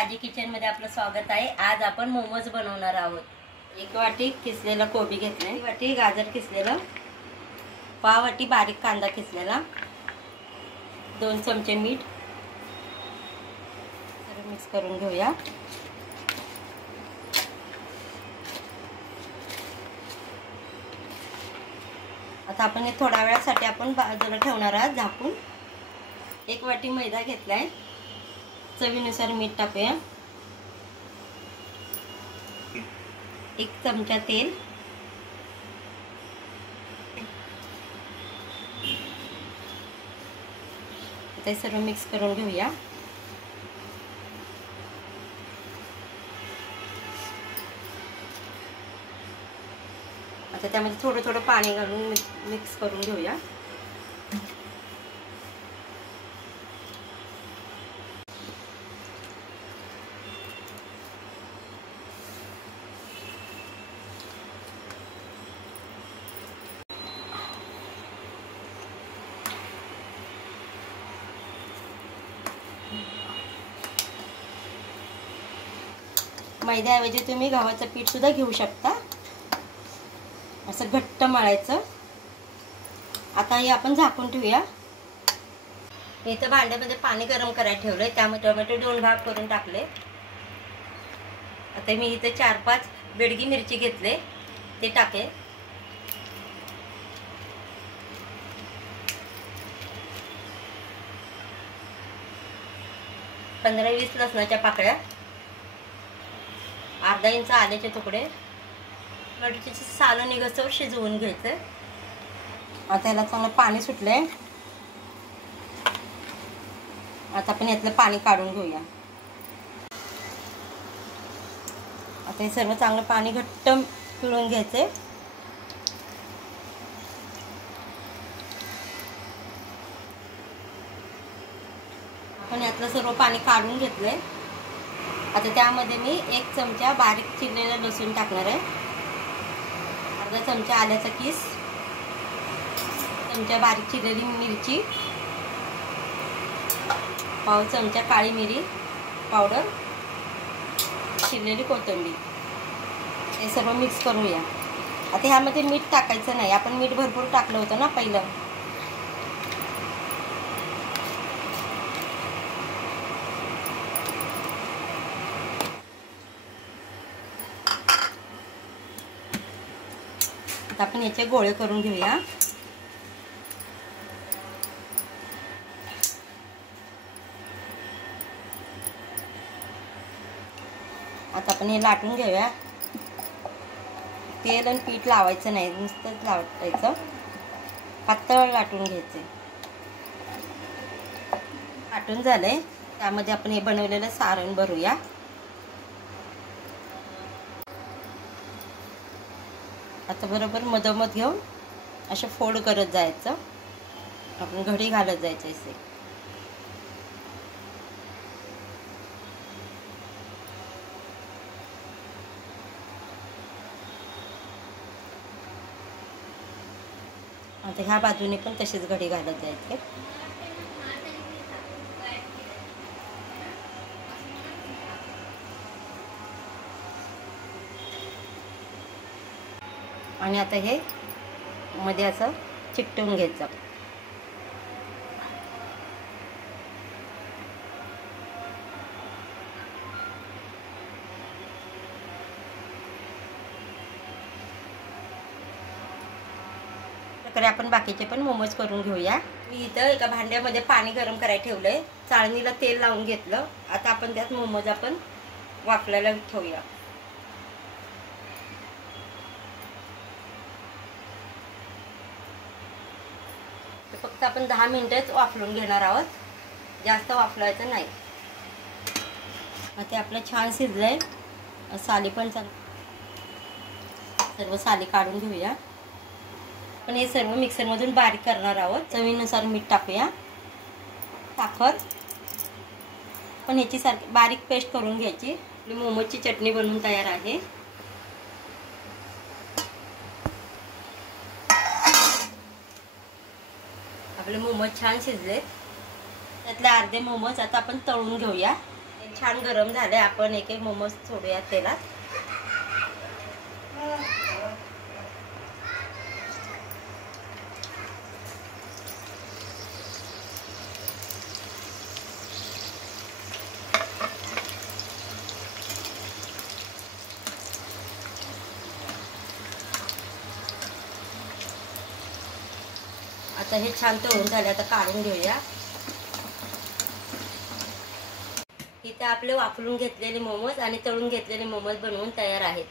राजी किचन मध्ये आपलं स्वागत आहे। आज आपण मोमोज बनवणार आहोत। 1 वाटी किसलेला कोबी घेतले, 1 वाटी गाजर किसलेलं, पाव वाटी बारीक कांदा किसलेला, 2 चमचे मीठ, सर्व मिक्स करून घेऊया। आता आपण हे थोड्या वेळासाठी आपण बाजूला ठेवणार आहोत झाकून। 1 वाटी मैदा घेतलाय, चवीनुसार मीठ टाकूया, 1 चमचा तेल, आता सर्व मिक्स करून घेऊया। आता त्यामध्ये थोडं थोडं पाणी घालून मिक्स करून घेऊया। मैद्याऐवजी तुम्ही गव्हाचं पीठ सुद्धा घेऊ शकता। असं घट्ट मळायचं। आता हे आपण झाकून ठेवूया। इथं भांड्यामध्ये पाणी गरम करायला ठेवलंय, त्यामध्ये टोमॅटो 2 भाग करून टाकले। आता मी इथे 4-5 बेडगी मिरची घेतले, ते टाके। पंधरा 20 लसणाच्या पाकळ्या, अर्धा इंच आल्याचे तुकडे, टोमॅटोची सालं निघसवर शिजवून घ्यायचं। आता याला चांगलं पाणी सुटलंय। आता आपण यातलं पाणी काढून घेऊया। आता हे सर्व चांगलं पाणी घट्ट पिळून घ्यायचंय। आपण यातलं सर्व पाणी काढून घेतलंय। आता त्यामध्ये मी 1 चमचा बारीक चिरलेला लसूण टाकणार आहे, अर्धा चमचा आल्याचा किस, चमचा बारीक चिरलेली मिरची, पाव चमचा काळी मिरी पावडर, चिरलेली कोथिंबीर, हे सर्व मिक्स करूया। आता ह्यामध्ये मीठ टाकायचं नाही, आपण मीठ भरपूर टाकलं होतं ना पहिलं। आता आपण याचे गोळे करून घेऊया। आता आपण हे लाटून घेऊया। तेल आणि पीठ लावायचं नाही, नुसतंच लावायचं, पातळ लाटून घ्यायचे। लाटून झालंय, त्यामध्ये आपण हे बनवलेलं सारण भरूया। आता बरोबर मधोमध घेऊन असे फोल्ड करत जायचं, आपण घडी घालत जायचं असे। आता ह्या बाजूने पण तशीच घडी घालत जायचे। आणि आता हे मध्ये असं चिकटवून घ्यायचं। प्रकारे आपण बाकीचे पण मोमोज करून घेऊया। मी इथं एका भांड्यामध्ये पाणी गरम करायला ठेवलंय, चाळणीला तेल लावून घेतलं। आता आपण त्यात मोमोज आपण वाफलायला ठेवूया। फक्त आपण 10 मिनिटच वाफलून घेणार आहोत, जास्त वाफलायचं नाही। आता आपलं छान शिजलंय, साली पण सर्व साली काढून घेऊया। पण हे सर्व मिक्सर मधून बारीक करणार आहोत। चवीनुसार मीठ टाकूया, साखर, पण ह्याची सारखी बारीक पेस्ट करून घ्यायची। आपली मोमोजची चटणी बनवून तयार आहे। आपले मोमोज छान शिजले। त्यातले अर्धे मोमोज आता आपण तळून घेऊया। छान गरम झाले. आपण एक एक मोमोज सोडूया तेलात. आता हे छान तळून झाले. आता काढून घेऊया. इथे आपले वाफलून घेतलेले मोमोज आणि तळून घेतलेले मोमोज बनवून तयार आहेत.